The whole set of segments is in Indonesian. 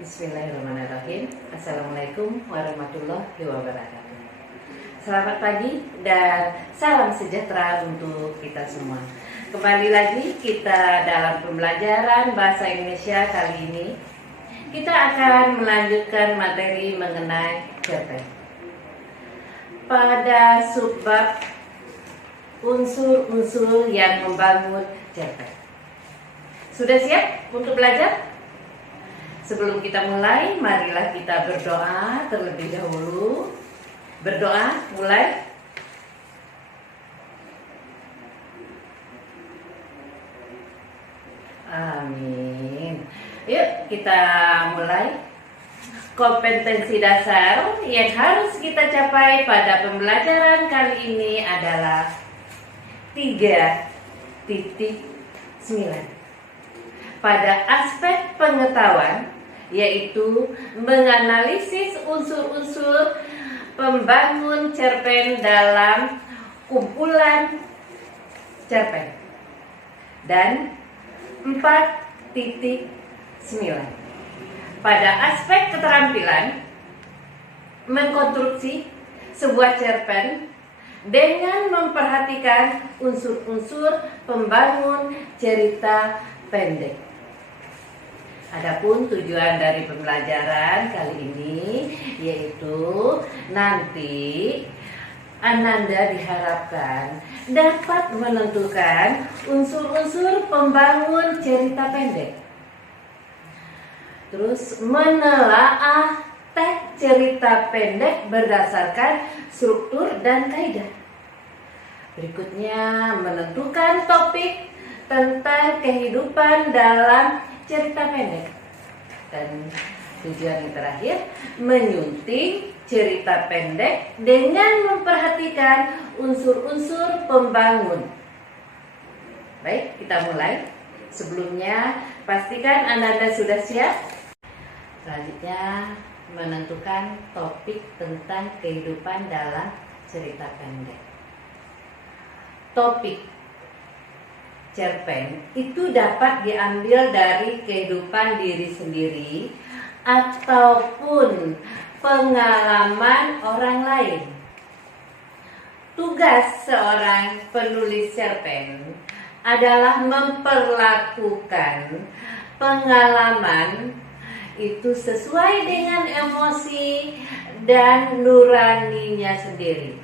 Bismillahirrahmanirrahim. Assalamualaikum warahmatullahi wabarakatuh. Selamat pagi dan salam sejahtera untuk kita semua. Kembali lagi kita dalam pembelajaran bahasa Indonesia kali ini. Kita akan melanjutkan materi mengenai cerpen. Pada subbab unsur-unsur yang membangun cerpen. Sudah siap untuk belajar? Sebelum kita mulai, marilah kita berdoa terlebih dahulu. Berdoa, mulai. Amin. Yuk kita mulai. Kompetensi dasar yang harus kita capai pada pembelajaran kali ini adalah 3.9. Pada aspek pengetahuan, yaitu menganalisis unsur-unsur pembangun cerpen dalam kumpulan cerpen. Dan 4.9. Pada aspek keterampilan, mengkonstruksi sebuah cerpen dengan memperhatikan unsur-unsur pembangun cerita pendek. Adapun tujuan dari pembelajaran kali ini yaitu nanti Ananda diharapkan dapat menentukan unsur-unsur pembangun cerita pendek. Terus menelaah teks cerita pendek berdasarkan struktur dan kaidah. Berikutnya menentukan topik tentang kehidupan dalam cerita pendek. Dan tujuan yang terakhir, menyunting cerita pendek dengan memperhatikan unsur-unsur pembangun. Baik, kita mulai. Sebelumnya, pastikan Anda sudah siap. Selanjutnya, menentukan topik tentang kehidupan dalam cerita pendek. Topik cerpen itu dapat diambil dari kehidupan diri sendiri ataupun pengalaman orang lain. Tugas seorang penulis cerpen adalah memperlakukan pengalaman itu sesuai dengan emosi dan nuraninya sendiri.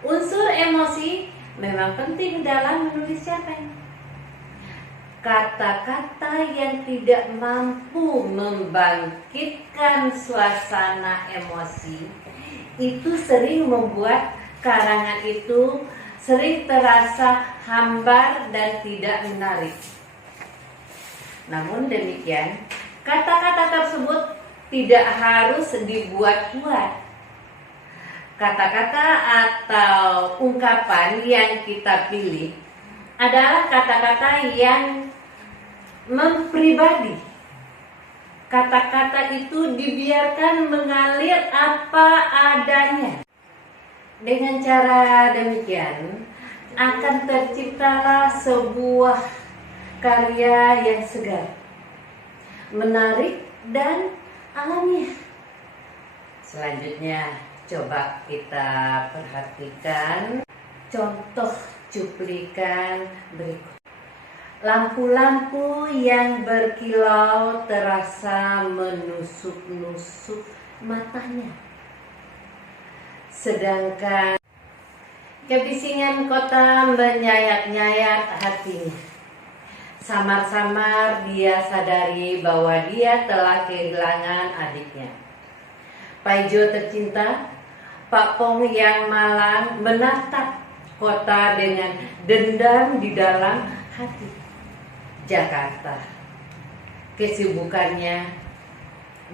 Unsur emosi memang penting dalam menulis cerpen. Kata-kata yang tidak mampu membangkitkan suasana emosi itu sering membuat karangan itu sering terasa hambar dan tidak menarik. Namun demikian, kata-kata tersebut tidak harus dibuat-buat. Kata-kata atau ungkapan yang kita pilih adalah kata-kata yang mempribadi. Kata-kata itu dibiarkan mengalir apa adanya. Dengan cara demikian akan terciptalah sebuah karya yang segar, menarik dan alamiah. Selanjutnya, coba kita perhatikan contoh cuplikan berikut. Lampu-lampu yang berkilau terasa menusuk-nusuk matanya. Sedangkan kebisingan kota menyayat-nyayat hatinya. Samar-samar dia sadari bahwa dia telah kehilangan adiknya. Paijo tercinta, Pak Pong yang malang menatap kota dengan dendam di dalam hati. Jakarta, kesibukannya,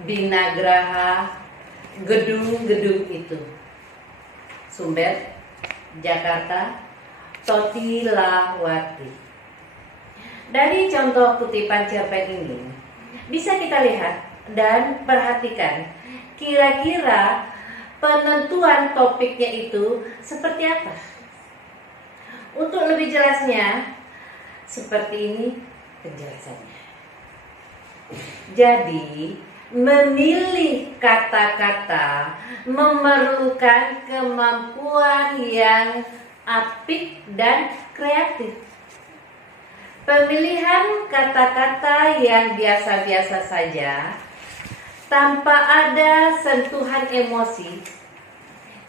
binagraha, gedung-gedung itu. Sumber, Jakarta, Totilawati. Dari contoh kutipan cerpen ini, bisa kita lihat dan perhatikan kira-kira penentuan topiknya itu seperti apa. Untuk lebih jelasnya, seperti ini penjelasannya. Jadi, memilih kata-kata memerlukan kemampuan yang apik dan kreatif. Pemilihan kata-kata yang biasa-biasa saja, tanpa ada sentuhan emosi,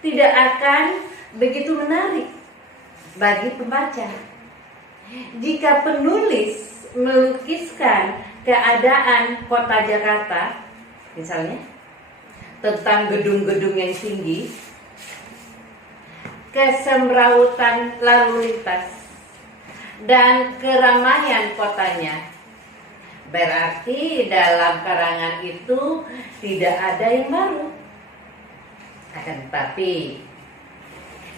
tidak akan begitu menarik bagi pembaca. Jika penulis melukiskan keadaan kota Jakarta, misalnya tentang gedung-gedung yang tinggi, kesemrawutan lalu lintas, dan keramaian kotanya, berarti dalam karangan itu tidak ada yang baru. Akan tetapi,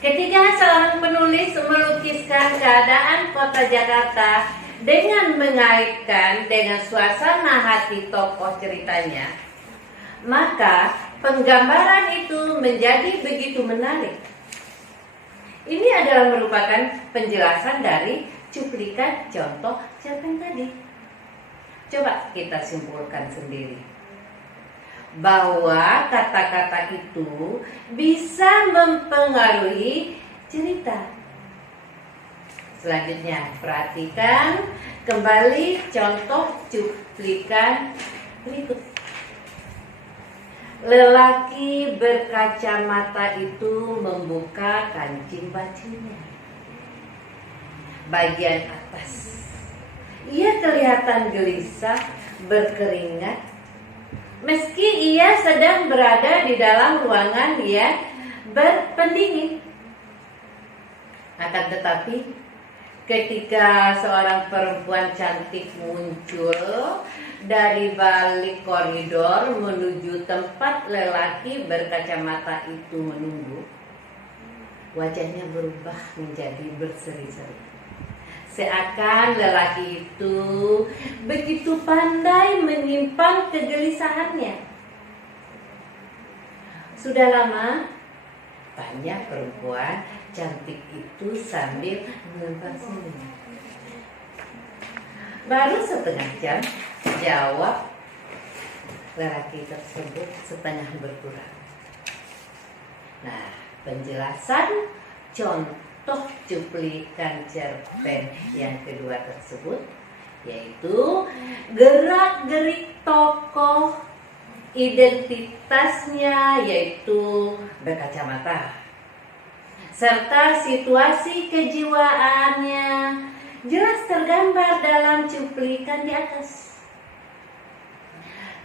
ketika seorang penulis melukiskan keadaan kota Jakarta dengan mengaitkan dengan suasana hati tokoh ceritanya, maka penggambaran itu menjadi begitu menarik. Ini adalah merupakan penjelasan dari cuplikan contoh cerpen tadi. Coba kita simpulkan sendiri bahwa kata-kata itu bisa mempengaruhi cerita. Selanjutnya, perhatikan kembali contoh cuplikan berikut. Lelaki berkacamata itu membuka kancing bajunya. Bagian atas, ia kelihatan gelisah, berkeringat, meski ia sedang berada di dalam ruangan yang berpendingin. Akan tetapi, ketika seorang perempuan cantik muncul dari balik koridor menuju tempat lelaki berkacamata itu menunggu, wajahnya berubah menjadi berseri-seri. Seakan lelaki itu begitu pandai menyimpan kegelisahannya. Sudah lama? Tanya perempuan cantik itu sambil melepas senyum. Baru setengah jam, jawab lelaki tersebut setengah berkurang. Nah, penjelasan contoh cuplikan cerpen yang kedua tersebut yaitu gerak-gerik tokoh, identitasnya yaitu berkacamata, serta situasi kejiwaannya jelas tergambar dalam cuplikan di atas.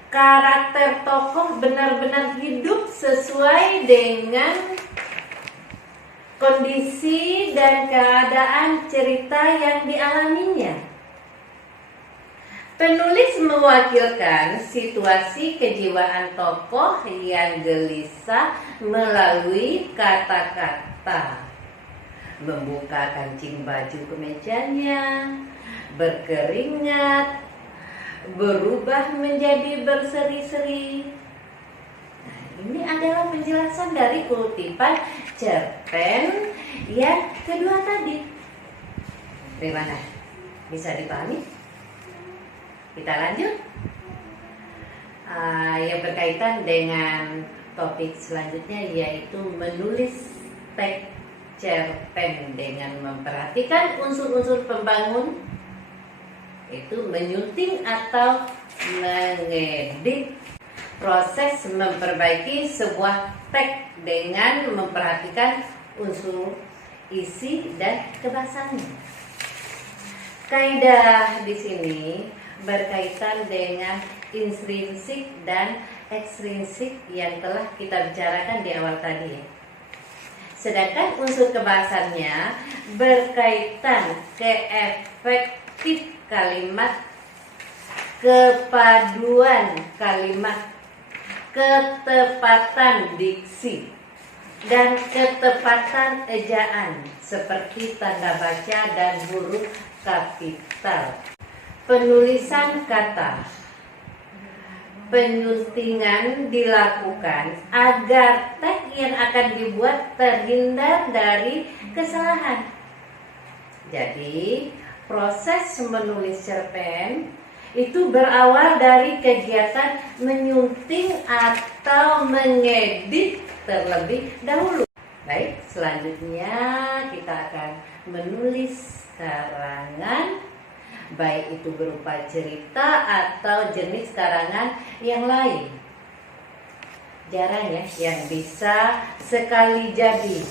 Karakter tokoh benar-benar hidup sesuai dengan kondisi dan keadaan cerita yang dialaminya. Penulis mewakilkan situasi kejiwaan tokoh yang gelisah melalui kata-kata. Membuka kancing baju kemejanya, berkeringat, berubah menjadi berseri-seri. Nah, ini adalah penjelasan dari kutipan cerpen yang kedua tadi. Bagaimana? Bisa dipahami? Kita lanjut. Yang berkaitan dengan topik selanjutnya yaitu menulis teks cerpen dengan memperhatikan unsur-unsur pembangun, itu menyunting atau mengedit, proses memperbaiki sebuah teks dengan memperhatikan unsur isi dan kebahasannya. Kaidah di sini berkaitan dengan intrinsik dan ekstrinsik yang telah kita bicarakan di awal tadi. Sedangkan unsur kebahasannya berkaitan keefektif kalimat, kepaduan kalimat, ketepatan diksi, dan ketepatan ejaan seperti tanda baca dan huruf kapital. Penulisan kata, penyuntingan dilakukan agar teks yang akan dibuat terhindar dari kesalahan. Jadi, proses menulis cerpen itu berawal dari kegiatan menyunting atau mengedit terlebih dahulu. Baik, selanjutnya kita akan menulis karangan, baik itu berupa cerita atau jenis karangan yang lain. Jarang ya yang bisa sekali jadi.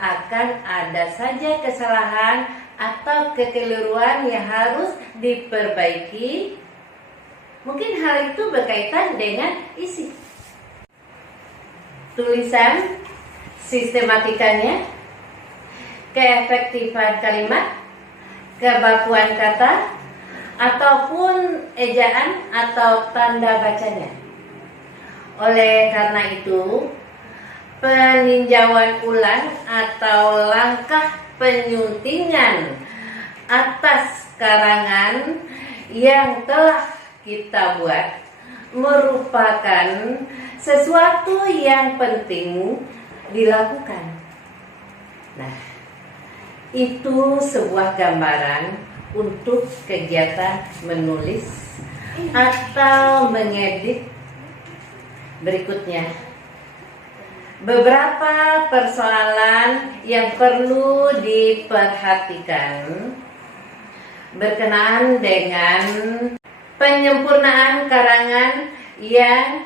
Akan ada saja kesalahan atau kekeliruan yang harus diperbaiki. Mungkin hal itu berkaitan dengan isi tulisan, sistematikanya, keefektifan kalimat, kebakuan kata, ataupun ejaan atau tanda bacanya. Oleh karena itu, peninjauan ulang atau langkah penyuntingan atas karangan yang telah kita buat merupakan sesuatu yang penting dilakukan. Nah, itu sebuah gambaran untuk kegiatan menulis atau mengedit. Berikutnya, beberapa persoalan yang perlu diperhatikan berkenaan dengan penyempurnaan karangan yang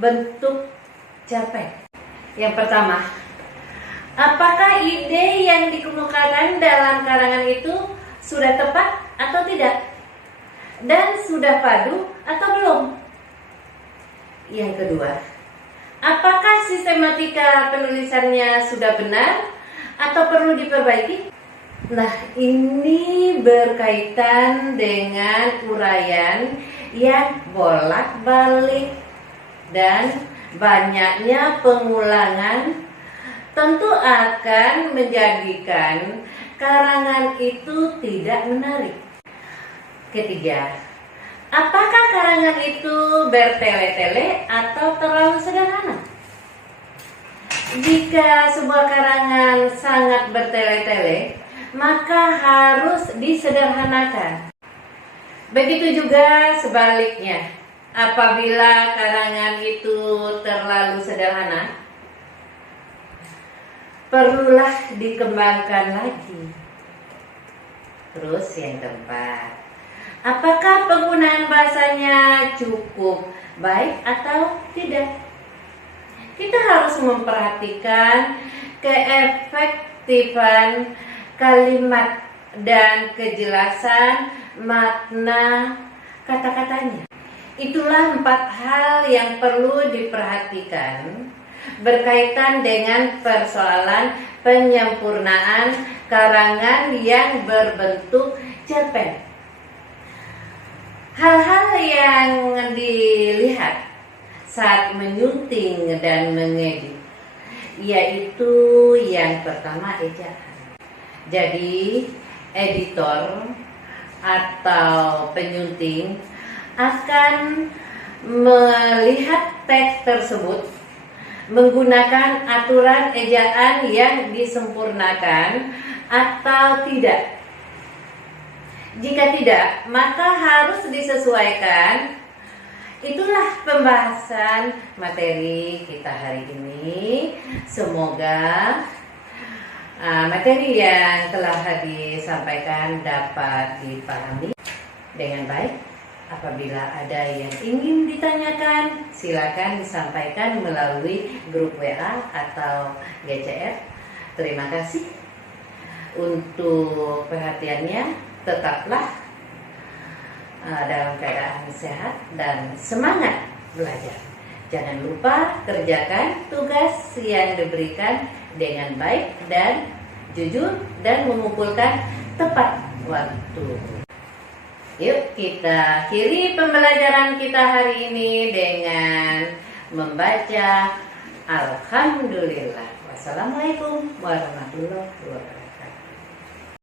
bentuk cerpen. Yang pertama, apakah ide yang dikemukakan dalam karangan itu sudah tepat atau tidak? Dan sudah padu atau belum? Yang kedua, apakah sistematika penulisannya sudah benar atau perlu diperbaiki? Nah, ini berkaitan dengan uraian yang bolak-balik dan banyaknya pengulangan tentu akan menjadikan karangan itu tidak menarik. Ketiga, apakah karangan itu bertele-tele atau terlalu sederhana? Jika sebuah karangan sangat bertele-tele, maka harus disederhanakan. Begitu juga sebaliknya, apabila karangan itu terlalu sederhana, perlulah dikembangkan lagi. Terus yang keempat, apakah penggunaan bahasanya cukup baik atau tidak? Kita harus memperhatikan keefektifan kalimat dan kejelasan makna kata-katanya. Itulah 4 hal yang perlu diperhatikan berkaitan dengan persoalan penyempurnaan karangan yang berbentuk cerpen. Hal-hal yang dilihat saat menyunting dan mengedit, yaitu yang pertama ejaan. Jadi editor atau penyunting akan melihat teks tersebut menggunakan aturan ejaan yang disempurnakan atau tidak. Jika tidak, maka harus disesuaikan. Itulah pembahasan materi kita hari ini. Semoga materi yang telah disampaikan dapat dipahami dengan baik. Apabila ada yang ingin ditanyakan, silakan disampaikan melalui grup WA atau GCR. Terima kasih untuk perhatiannya. Tetaplah dalam keadaan sehat dan semangat belajar. Jangan lupa kerjakan tugas yang diberikan dengan baik dan jujur dan mengumpulkan tepat waktu. Yuk kita akhiri pembelajaran kita hari ini dengan membaca Alhamdulillah. Wassalamualaikum warahmatullahi wabarakatuh.